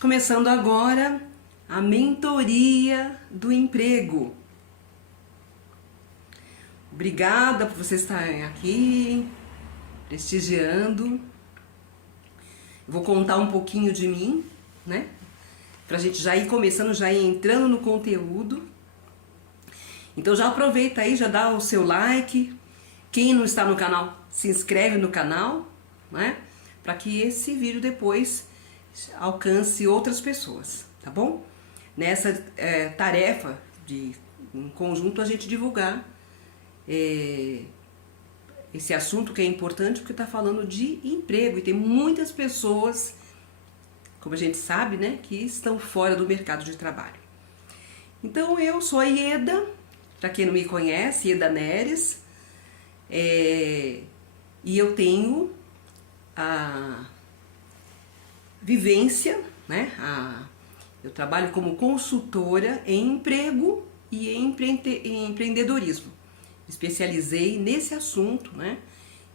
Começando agora a mentoria do emprego. Obrigada por vocês estarem aqui, prestigiando. Eu vou contar um pouquinho de mim, né? Pra gente já ir começando, já ir entrando no conteúdo. Então já aproveita aí, já dá o seu like. Quem não está no canal, se inscreve no canal, né? Para que esse vídeo depois alcance outras pessoas, tá bom? Nessa tarefa de em conjunto a gente divulgar esse assunto que é importante porque está falando de emprego e tem muitas pessoas, como a gente sabe, né, que estão fora do mercado de trabalho. Então eu sou a Ieda, para quem não me conhece, Ieda Neres, e eu tenho a vivência, né? Eu trabalho como consultora em emprego e em empreendedorismo. Especializei nesse assunto, né?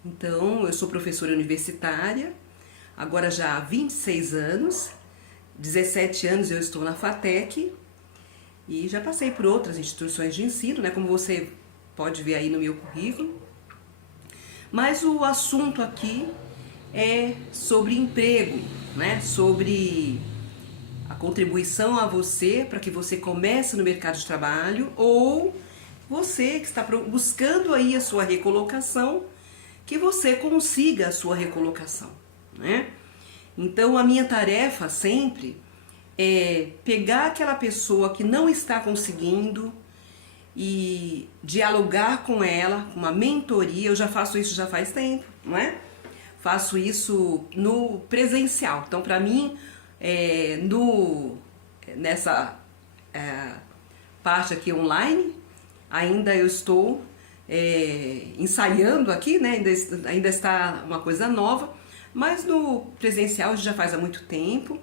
Então, eu sou professora universitária, agora já há 26 anos, 17 anos eu estou na FATEC e já passei por outras instituições de ensino, né? Como você pode ver aí no meu currículo. Mas o assunto aqui é sobre emprego, né? Sobre a contribuição a você para que você comece no mercado de trabalho ou você que está buscando aí a sua recolocação, que você consiga a sua recolocação, né? Então a minha tarefa sempre é pegar aquela pessoa que não está conseguindo e dialogar com ela, com uma mentoria. Eu já faço isso já faz tempo, não é? Faço isso no presencial. Então, para mim, nessa parte aqui online, ainda eu estou ensaiando aqui, né? Ainda está uma coisa nova, mas no presencial já faz há muito tempo,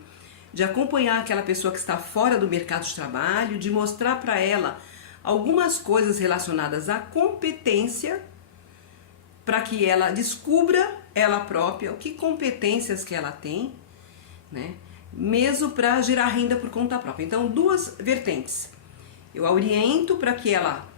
de acompanhar aquela pessoa que está fora do mercado de trabalho, de mostrar para ela algumas coisas relacionadas à competência, para que ela descubra ela própria, o que competências que ela tem, né? Mesmo para gerar renda por conta própria. Então, duas vertentes. Eu a oriento para que ela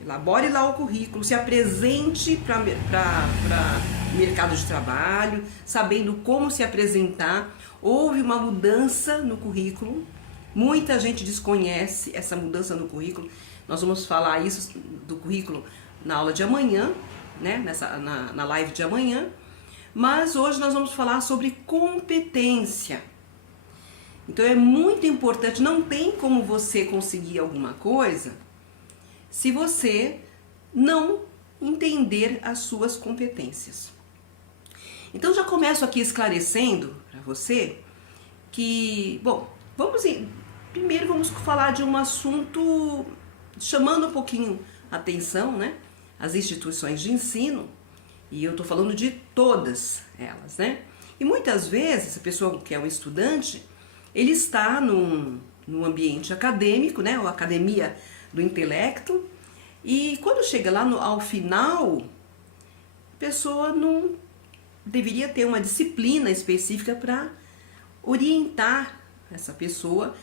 elabore lá o currículo, se apresente para o mercado de trabalho, sabendo como se apresentar. Houve uma mudança no currículo, muita gente desconhece essa mudança no currículo. Nós vamos falar isso do currículo na aula de amanhã, né? Na live de amanhã. Mas hoje nós vamos falar sobre competência. Então é muito importante, não tem como você conseguir alguma coisa se você não entender as suas competências. Então já começo aqui esclarecendo para você que, bom, primeiro vamos falar de um assunto chamando um pouquinho a atenção, né? As instituições de ensino, e eu estou falando de todas elas, né? E muitas vezes a pessoa que é um estudante, ele está num ambiente acadêmico, né? Ou academia do intelecto, e quando chega lá ao final, a pessoa não deveria ter uma disciplina específica para orientar essa pessoa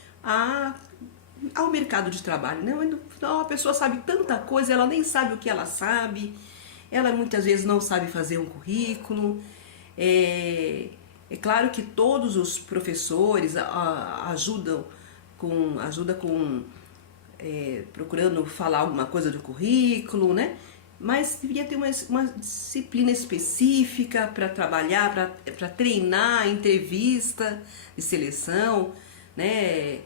ao mercado de trabalho, né? Então, a pessoa sabe tanta coisa, ela nem sabe o que ela sabe, ela muitas vezes não sabe fazer um currículo. É claro que todos os professores ajudam procurando falar alguma coisa do currículo, né? Mas deveria ter uma disciplina específica para trabalhar, para treinar a entrevista de seleção, né?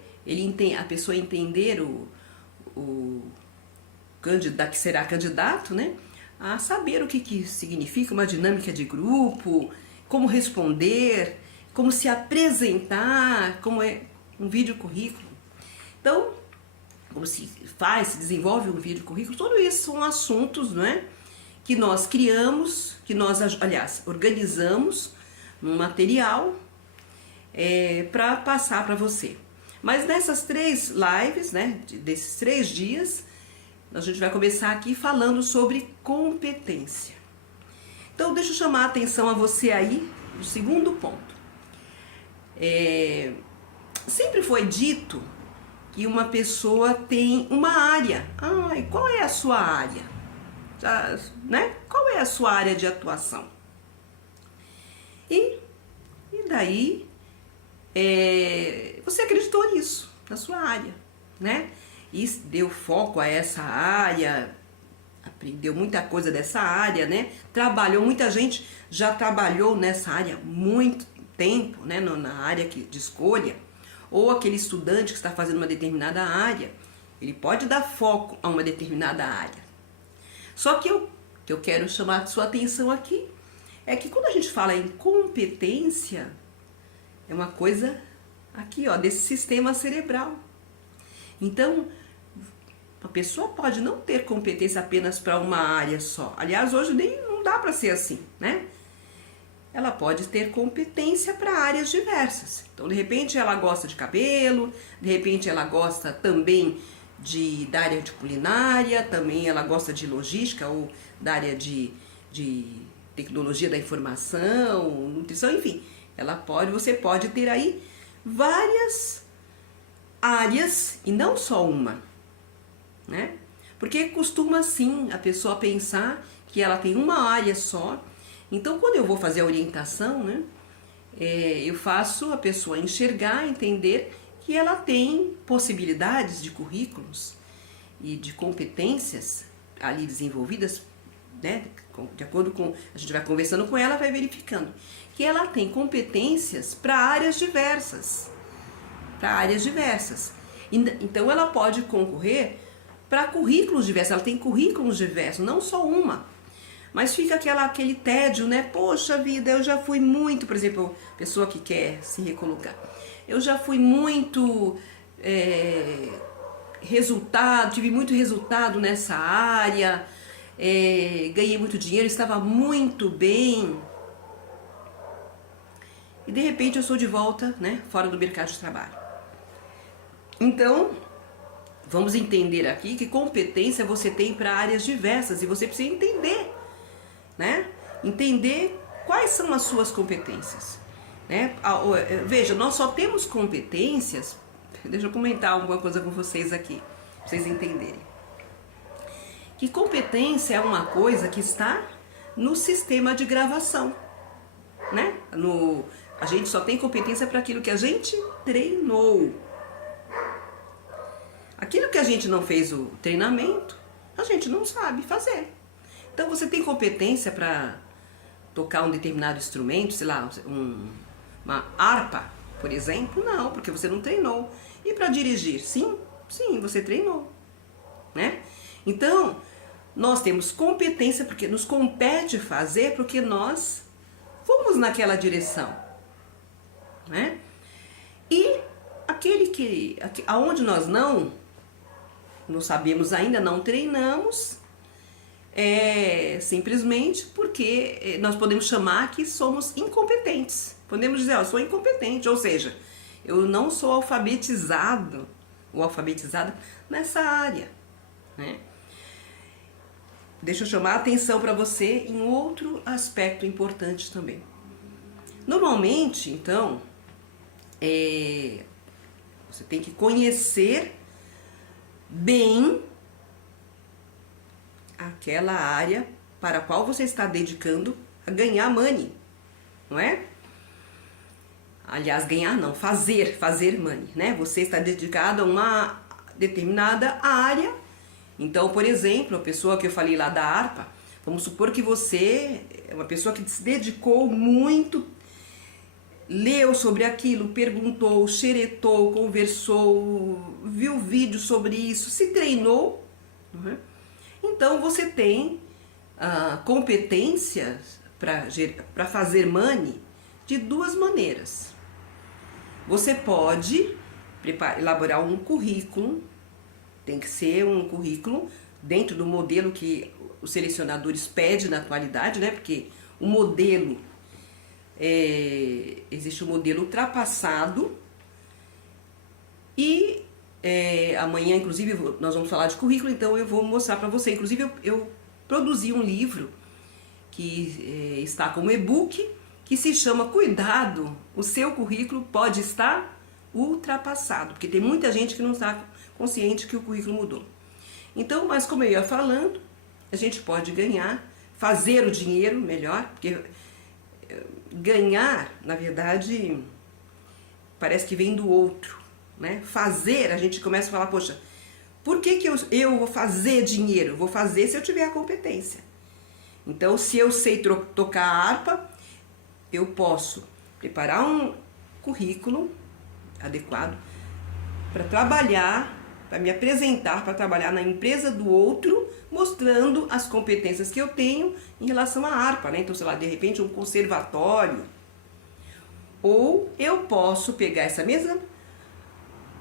A pessoa entender o candidato, que será candidato, né? A saber o que significa uma dinâmica de grupo, como responder, como se apresentar, como é um vídeo currículo. Então, como se desenvolve um vídeo currículo, tudo isso são assuntos, não é? Que nós criamos, que nós, aliás, organizamos um material para passar para você. Mas nessas 3 lives, né, desses 3 dias, a gente vai começar aqui falando sobre competência. Então, deixa eu chamar a atenção a você aí, no segundo ponto. sempre foi dito que uma pessoa tem uma área. Ah, e qual é a sua área? Né? Qual é a sua área de atuação? E daí você acreditou nisso, na sua área, né? E deu foco a essa área, aprendeu muita coisa dessa área, né? Trabalhou, muita gente já trabalhou nessa área muito tempo, né? Na área de escolha. Ou aquele estudante que está fazendo uma determinada área, ele pode dar foco a uma determinada área. Só que eu quero chamar a sua atenção aqui é que quando a gente fala em competência, é uma coisa aqui, ó, desse sistema cerebral. Então, a pessoa pode não ter competência apenas para uma área só. Aliás, hoje nem não dá para ser assim, né? Ela pode ter competência para áreas diversas. Então, de repente, ela gosta de cabelo, de repente, ela gosta também da área de culinária, também ela gosta de logística ou da área de tecnologia da informação, nutrição, enfim. Você pode ter aí várias áreas e não só uma, né? Porque costuma sim a pessoa pensar que ela tem uma área só. Então, quando eu vou fazer a orientação, né, eu faço a pessoa enxergar, entender que ela tem possibilidades de currículos e de competências ali desenvolvidas, né, de acordo com, a gente vai conversando com ela, vai verificando que ela tem competências para áreas diversas, Então, ela pode concorrer para currículos diversos, ela tem currículos diversos, não só uma. Mas fica aquele tédio, né? Poxa vida, eu já fui muito, por exemplo, pessoa que quer se recolocar. Eu já fui muito tive muito resultado nessa área, ganhei muito dinheiro, estava muito bem. E de repente eu sou de volta, né? Fora do mercado de trabalho. Então, vamos entender aqui que competência você tem para áreas diversas e você precisa entender, né? Entender quais são as suas competências, né? Veja, nós só temos competências. Deixa eu comentar alguma coisa com vocês aqui, para vocês entenderem. Que competência é uma coisa que está no sistema de gravação, né? A gente só tem competência para aquilo que a gente treinou. Aquilo que a gente não fez o treinamento, a gente não sabe fazer. Então, você tem competência para tocar um determinado instrumento, sei lá, uma harpa, por exemplo? Não, porque você não treinou. E para dirigir? Sim, você treinou, né? Então, nós temos competência porque nos compete fazer, porque nós fomos naquela direção, né? E aonde nós não sabemos ainda, não treinamos, simplesmente porque nós podemos chamar que somos incompetentes. Podemos dizer, eu sou incompetente, ou seja, eu não sou alfabetizado ou alfabetizada nessa área, né? Deixa eu chamar a atenção para você em outro aspecto importante também. Normalmente, então, você tem que conhecer bem aquela área para a qual você está dedicando a ganhar money, não é? Aliás, ganhar não, fazer money, né? Você está dedicado a uma determinada área. Então, por exemplo, a pessoa que eu falei lá da harpa, vamos supor que você é uma pessoa que se dedicou muito, leu sobre aquilo, perguntou, xeretou, conversou, viu vídeo sobre isso, se treinou, não é? Então você tem competências para fazer money de duas maneiras. Você pode elaborar um currículo, tem que ser um currículo dentro do modelo que os selecionadores pedem na atualidade, né? Porque o modelo, existe um modelo ultrapassado e amanhã, inclusive, nós vamos falar de currículo, então eu vou mostrar para você. Inclusive, eu produzi um livro que está como e-book, que se chama Cuidado, o seu currículo pode estar ultrapassado, porque tem muita gente que não está consciente que o currículo mudou. Então, mas como eu ia falando, a gente pode ganhar, fazer o dinheiro melhor, porque ganhar, na verdade, parece que vem do outro, né? Fazer, a gente começa a falar, poxa, por que eu vou fazer dinheiro? Eu vou fazer se eu tiver a competência. Então, se eu sei tocar a harpa, eu posso preparar um currículo adequado para trabalhar, para me apresentar, para trabalhar na empresa do outro, mostrando as competências que eu tenho em relação à harpa, né? Então, sei lá, de repente um conservatório. Ou eu posso pegar essa mesma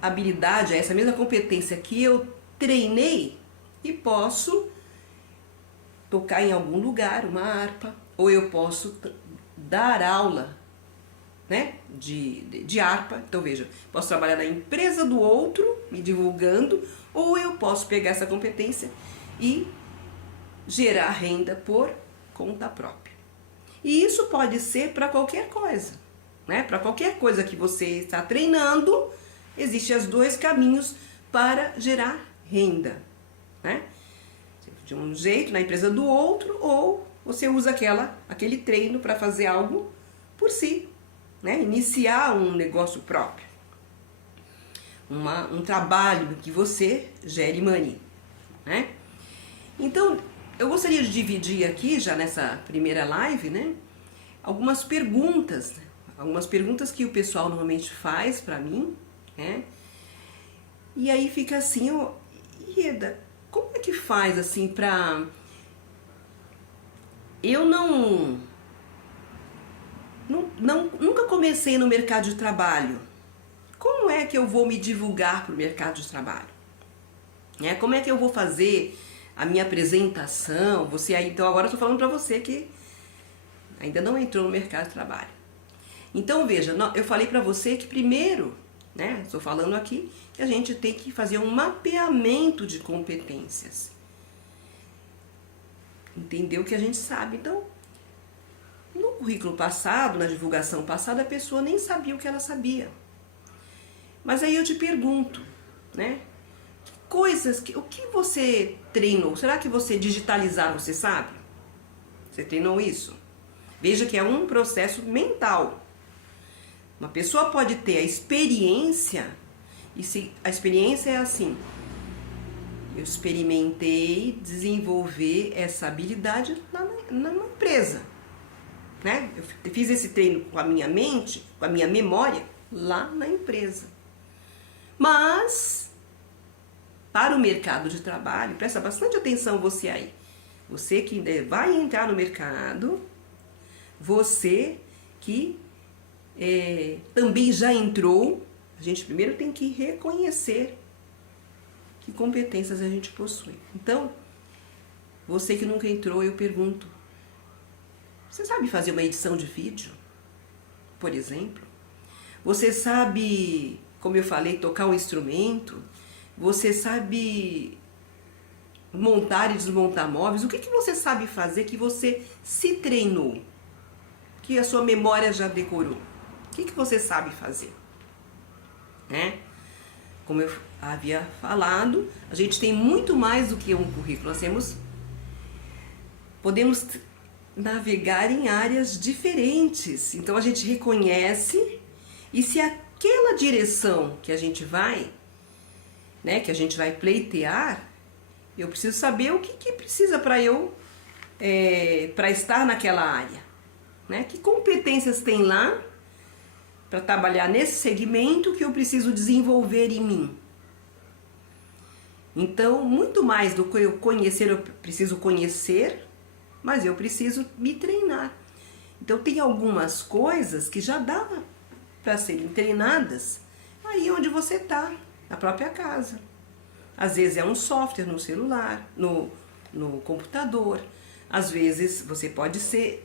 habilidade, essa mesma competência que eu treinei e posso tocar em algum lugar uma harpa, ou eu posso dar aula, né, de harpa. Então veja, posso trabalhar na empresa do outro, me divulgando, ou eu posso pegar essa competência e gerar renda por conta própria. E isso pode ser para qualquer coisa, né? Para qualquer coisa que você está treinando, existem os dois caminhos para gerar renda, né? De um jeito, na empresa do outro, ou você usa aquele treino para fazer algo por si, né? Iniciar um negócio próprio, um trabalho que você gere money, né? Então, eu gostaria de dividir aqui, já nessa primeira live, né, algumas perguntas que o pessoal normalmente faz para mim, né? E aí fica assim, Ieda, como é que faz assim pra... Eu nunca comecei no mercado de trabalho. Como é que eu vou me divulgar para o mercado de trabalho? Como é que eu vou fazer a minha apresentação? Você aí, então agora eu estou falando para você que ainda não entrou no mercado de trabalho. Então veja, eu falei para você que primeiro, né, estou falando aqui, que a gente tem que fazer um mapeamento de competências. Entender o que a gente sabe. Então, no currículo passado, na divulgação passada, a pessoa nem sabia o que ela sabia. Mas aí eu te pergunto, né? O que você treinou? Será que você digitalizar, você sabe? Você treinou isso? Veja que é um processo mental. Uma pessoa pode ter a experiência, e se a experiência é assim, eu experimentei desenvolver essa habilidade numa empresa, né? Eu fiz esse treino com a minha mente, com a minha memória, lá na empresa. Mas, para o mercado de trabalho, presta bastante atenção você aí. Você que vai entrar no mercado, você que também já entrou, a gente primeiro tem que reconhecer que competências a gente possui. Então, você que nunca entrou, eu pergunto, você sabe fazer uma edição de vídeo, por exemplo? Você sabe, como eu falei, tocar um instrumento? Você sabe montar e desmontar móveis? O que você sabe fazer que você se treinou? Que a sua memória já decorou? O que você sabe fazer? Né? Como eu havia falado, a gente tem muito mais do que um currículo. Nós podemos navegar em áreas diferentes. Então a gente reconhece, e se aquela direção que a gente vai, né, que a gente vai pleitear, eu preciso saber o que precisa para para estar naquela área, né? Que competências tem lá para trabalhar nesse segmento que eu preciso desenvolver em mim. Então, muito mais do que eu conhecer, eu preciso conhecer, mas eu preciso me treinar. Então, tem algumas coisas que já dá para serem treinadas aí onde você está, na própria casa. Às vezes é um software no celular, no computador. Às vezes você pode ser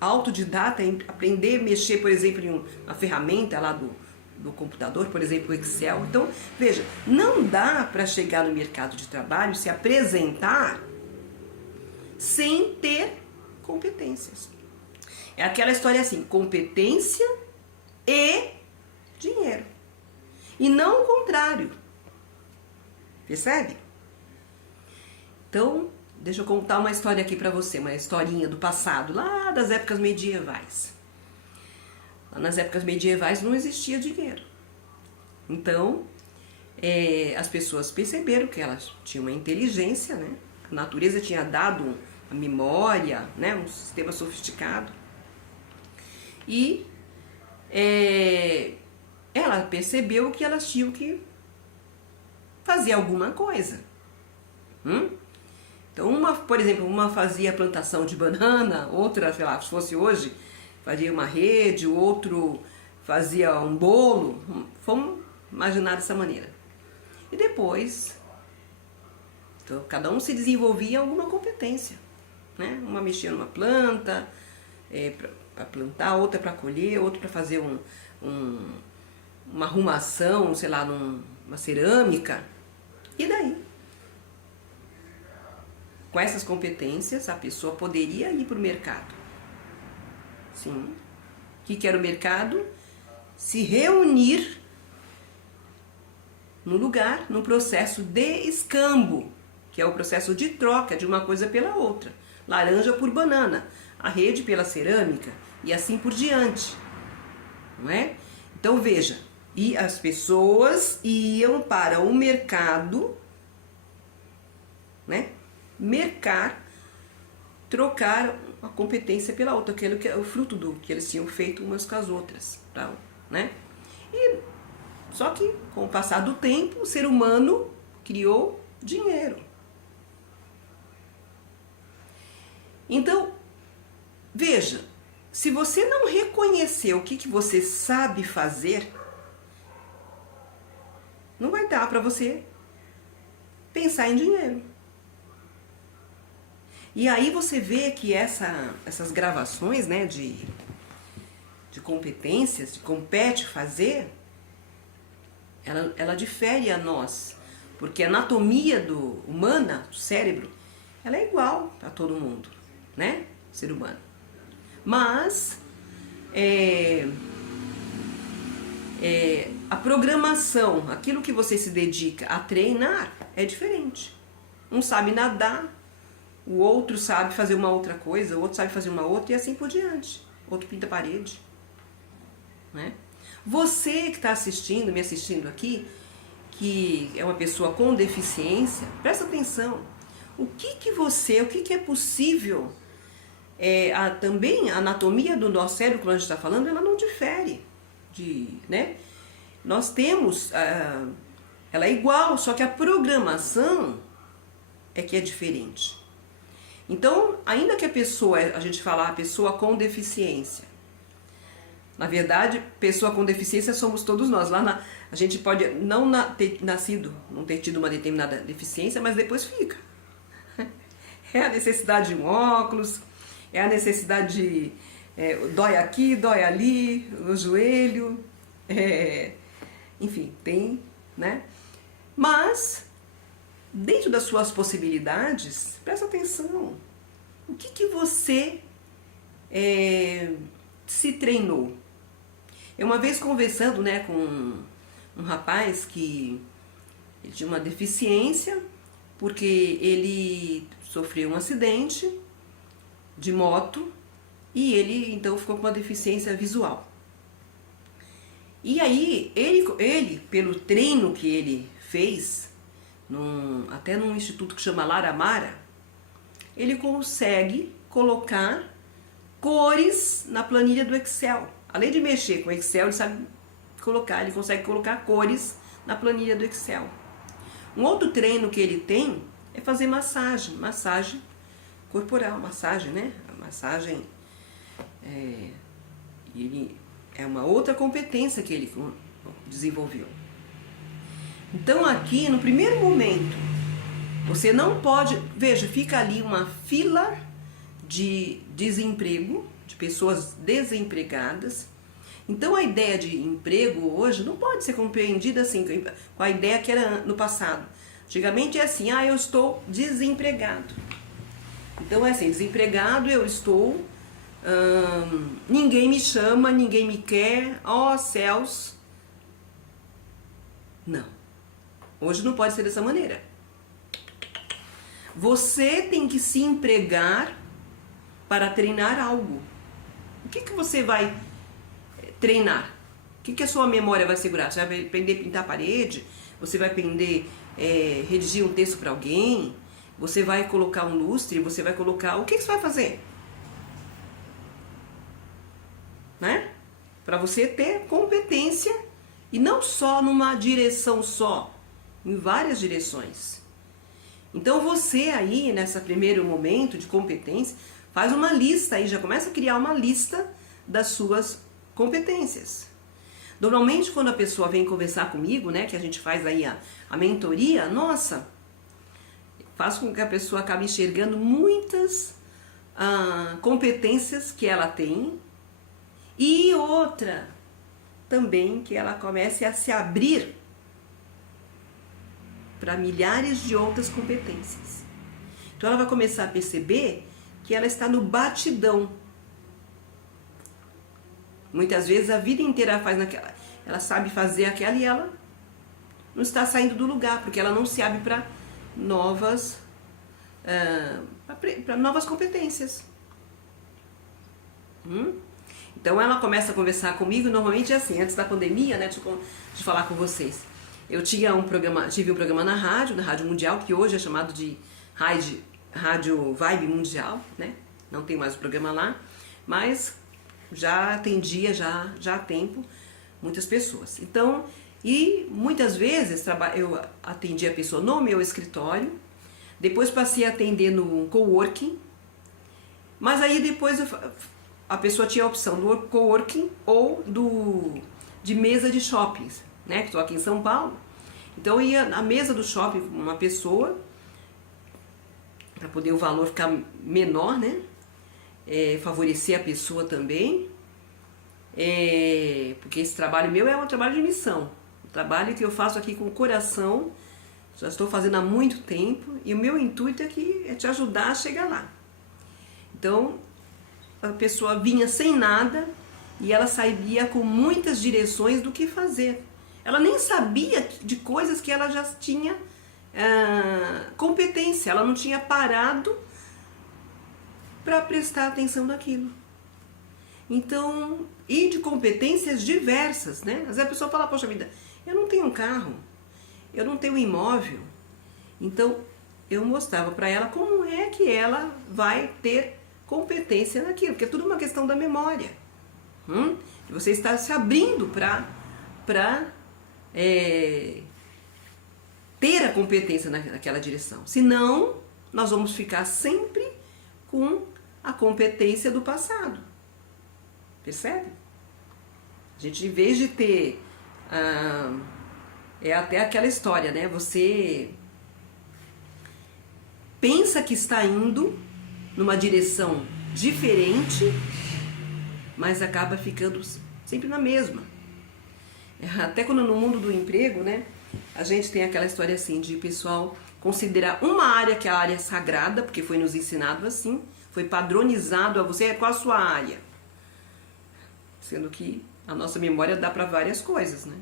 autodidata, aprender a mexer, por exemplo, em uma ferramenta lá do computador, por exemplo, o Excel. Então, veja, não dá para chegar no mercado de trabalho, se apresentar sem ter competências. É aquela história assim, competência e dinheiro. e não o contrário. Percebe? Então, deixa eu contar uma história aqui para você, uma historinha do passado, lá das épocas medievais. Lá nas épocas medievais não existia dinheiro. Então, as pessoas perceberam que elas tinham uma inteligência, né? A natureza tinha dado uma memória, né? Um sistema sofisticado. E ela percebeu que elas tinham que fazer alguma coisa. Então, por exemplo, uma fazia plantação de banana, outra, sei lá, se fosse hoje, fazia uma rede, o outro fazia um bolo. Vamos imaginar dessa maneira. E depois, então, cada um se desenvolvia em alguma competência, né? Uma mexia numa planta para plantar, outra para colher, outra para fazer uma arrumação, sei lá, numa cerâmica. E daí? Com essas competências, a pessoa poderia ir para o mercado. Sim. O que era o mercado? Se reunir no lugar, no processo de escambo, que é o processo de troca de uma coisa pela outra. Laranja por banana, a rede pela cerâmica e assim por diante. Não é? Então veja, e as pessoas iam para o mercado, né? Mercar, trocar uma competência pela outra, aquilo que é o fruto do que eles tinham feito umas com as outras, né? E só que com o passar do tempo, o ser humano criou dinheiro. Então, veja, se você não reconhecer o que você sabe fazer, não vai dar para você pensar em dinheiro. E aí você vê que essas gravações, né, de competências, de compete fazer, ela difere a nós, porque a anatomia humana, do cérebro, ela é igual a todo mundo, né, ser humano. Mas a programação, aquilo que você se dedica a treinar, é diferente. Um sabe nadar, o outro sabe fazer uma outra coisa, o outro sabe fazer uma outra e assim por diante. Outro pinta a parede, né? Você que está me assistindo aqui, que é uma pessoa com deficiência, presta atenção. O que é possível? Também a anatomia do nosso cérebro, quando a gente está falando, ela não difere, né? Nós temos, ela é igual, só que a programação é que é diferente. Então, ainda que a gente falar a pessoa com deficiência, na verdade, pessoa com deficiência somos todos nós. A gente pode não ter nascido, não ter tido uma determinada deficiência, mas depois fica. É a necessidade de um óculos, é a necessidade de dói aqui, dói ali, no joelho, enfim, tem, né? Mas, dentro das suas possibilidades, presta atenção. O que você se treinou? Eu uma vez conversando, né, com um rapaz que ele tinha uma deficiência, porque ele sofreu um acidente de moto e ele então ficou com uma deficiência visual. E aí, ele pelo treino que ele fez, até num instituto que chama Laramara, ele consegue colocar cores na planilha do Excel. Além de mexer com o Excel, ele consegue colocar cores na planilha do Excel. Um outro treino que ele tem é fazer massagem corporal, né? A massagem ele é uma outra competência que ele desenvolveu. Então aqui, no primeiro momento, você não pode... Veja, fica ali uma fila de desemprego, de pessoas desempregadas. Então a ideia de emprego hoje não pode ser compreendida assim, com a ideia que era no passado. Antigamente é assim, eu estou desempregado. Então é assim, desempregado eu estou, ninguém me chama, ninguém me quer, ó céus. Não. Hoje não pode ser dessa maneira. Você tem que se empregar para treinar algo. O que você vai treinar? O que a sua memória vai segurar? Você vai aprender a pintar a parede? Você vai aprender a redigir um texto para alguém? Você vai colocar um lustre? Você vai colocar... O que você vai fazer? Né? Para você ter competência e não só numa direção só, em várias direções. Então você aí, nesse primeiro momento de competência, faz uma lista aí, já começa a criar uma lista das suas competências. Normalmente quando a pessoa vem conversar comigo, né, que a gente faz aí a mentoria, nossa, faz com que a pessoa acabe enxergando muitas competências que ela tem e outra também que ela comece a se abrir para milhares de outras competências. Então ela vai começar a perceber que ela está no batidão. Muitas vezes a vida inteira ela faz naquela, ela sabe fazer aquela e ela não está saindo do lugar, porque ela não se abre para novas competências. Então ela começa a conversar comigo, normalmente é assim, antes da pandemia, né, deixa eu falar com vocês. Eu tive um programa na Rádio Mundial, que hoje é chamado de Rádio Vibe Mundial, né? Não tem mais o programa lá, mas já atendia já há tempo muitas pessoas. Então, e muitas vezes eu atendia a pessoa no meu escritório, depois passei a atender no coworking, mas aí depois a pessoa tinha a opção do coworking ou de mesa de shoppings, né? Que estou aqui em São Paulo. Então eu ia na mesa do shopping com uma pessoa, para poder o valor ficar menor, né? Favorecer a pessoa também, porque esse trabalho meu é um trabalho de missão, um trabalho que eu faço aqui com o coração, já estou fazendo há muito tempo, e o meu intuito é te ajudar a chegar lá. Então, a pessoa vinha sem nada e ela saía com muitas direções do que fazer. Ela nem sabia de coisas que ela já tinha competência, ela não tinha parado para prestar atenção naquilo. Então, e de competências diversas, né? Às vezes a pessoa fala, poxa vida, eu não tenho um carro, eu não tenho um imóvel. Então, eu mostrava para ela como é que ela vai ter competência naquilo, porque é tudo uma questão da memória. Você está se abrindo para ter a competência naquela direção. Senão, nós vamos ficar sempre com a competência do passado. Percebe? A gente, em vez de ter... é até aquela história, né? Você pensa que está indo numa direção diferente, mas acaba ficando sempre na mesma. Até quando no mundo do emprego, né? A gente tem aquela história assim de pessoal considerar uma área que é a área sagrada, porque foi nos ensinado assim, foi padronizado a você, qual a sua área? Sendo que a nossa memória dá para várias coisas, né?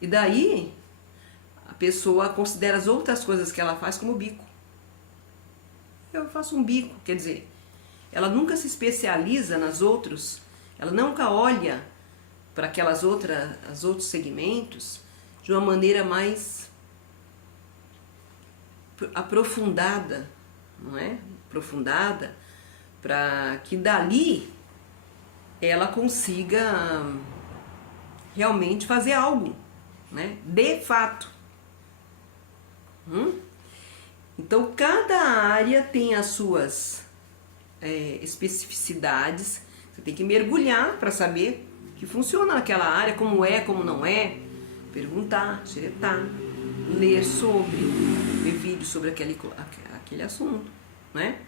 E daí, a pessoa considera as outras coisas que ela faz como bico. Eu faço um bico, quer dizer, ela nunca se especializa nas outros, ela nunca olha para os outros segmentos de uma maneira mais aprofundada, não é? Aprofundada, para que dali ela consiga realmente fazer algo, né? De fato. Então, cada área tem as suas especificidades. Você tem que mergulhar para saber que funciona naquela área, como é, como não é. Perguntar, xeretar, ler sobre, ver vídeos sobre aquele assunto, né?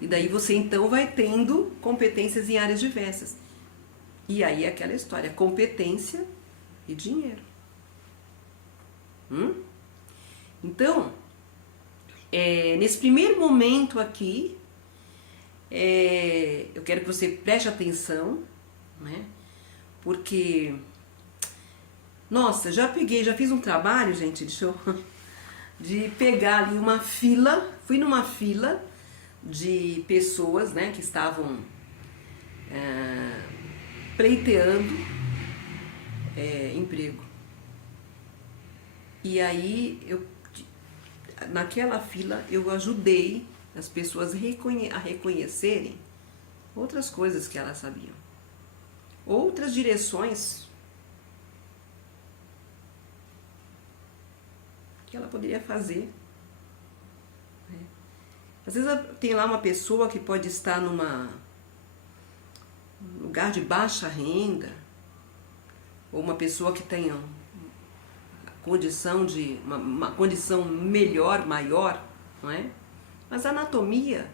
E daí você então vai tendo competências em áreas diversas. E aí é aquela história, competência e dinheiro. Então, nesse primeiro momento aqui, eu quero que você preste atenção, né? Porque Nossa, já fiz um trabalho, gente, de pegar ali uma fila, fui numa fila de pessoas, né, que estavam pleiteando emprego. E aí, naquela fila, eu ajudei as pessoas a reconhecerem outras coisas que elas sabiam, outras direções que ela poderia fazer. Às vezes tem lá uma pessoa que pode estar num lugar de baixa renda, ou uma pessoa que tenha condição de uma condição melhor, maior, não é? Mas a anatomia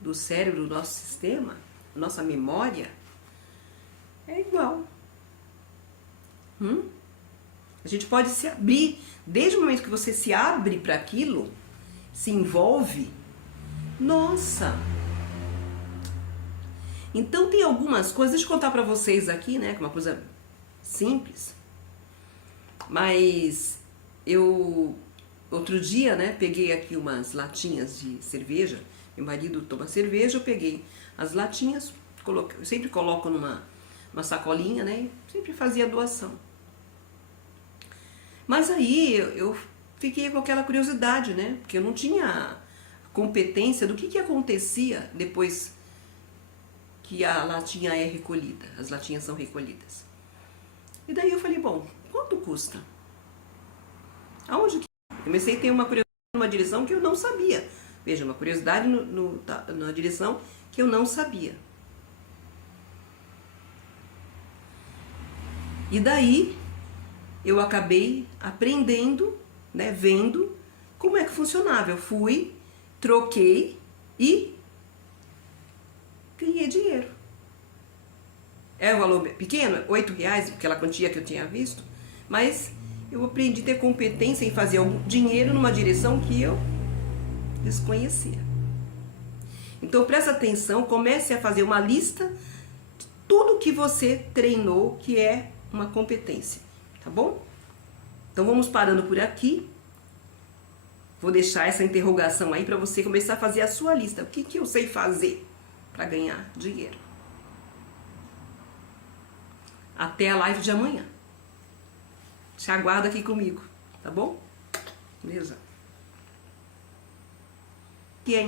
do cérebro, do nosso sistema, nossa memória é igual. A gente pode se abrir, desde o momento que você se abre para aquilo, se envolve. Nossa! Então tem algumas coisas, deixa eu contar para vocês aqui, né, que é uma coisa simples. Mas eu outro dia, né, peguei aqui umas latinhas de cerveja. Meu marido toma cerveja, eu peguei as latinhas, eu sempre coloco numa sacolinha, né, e sempre fazia doação. Mas aí eu fiquei com aquela curiosidade, né, porque eu não tinha competência do que acontecia depois que a latinha é recolhida, as latinhas são recolhidas. E daí eu falei, bom, quanto custa? Aonde que... Comecei a ter uma curiosidade numa direção que eu não sabia. Veja, uma curiosidade na direção que eu não sabia. E daí eu acabei aprendendo, né, vendo como é que funcionava. Eu fui, troquei e ganhei dinheiro. É um valor pequeno, R$8, aquela quantia que eu tinha visto, mas eu aprendi a ter competência em fazer algum dinheiro numa direção que eu desconhecia. Então presta atenção, comece a fazer uma lista de tudo que você treinou que é uma competência, tá bom? Então vamos parando por aqui. Vou deixar essa interrogação aí para você começar a fazer a sua lista. O que eu sei fazer para ganhar dinheiro? Até a live de amanhã. Te aguarda aqui comigo, tá bom? Beleza? Que é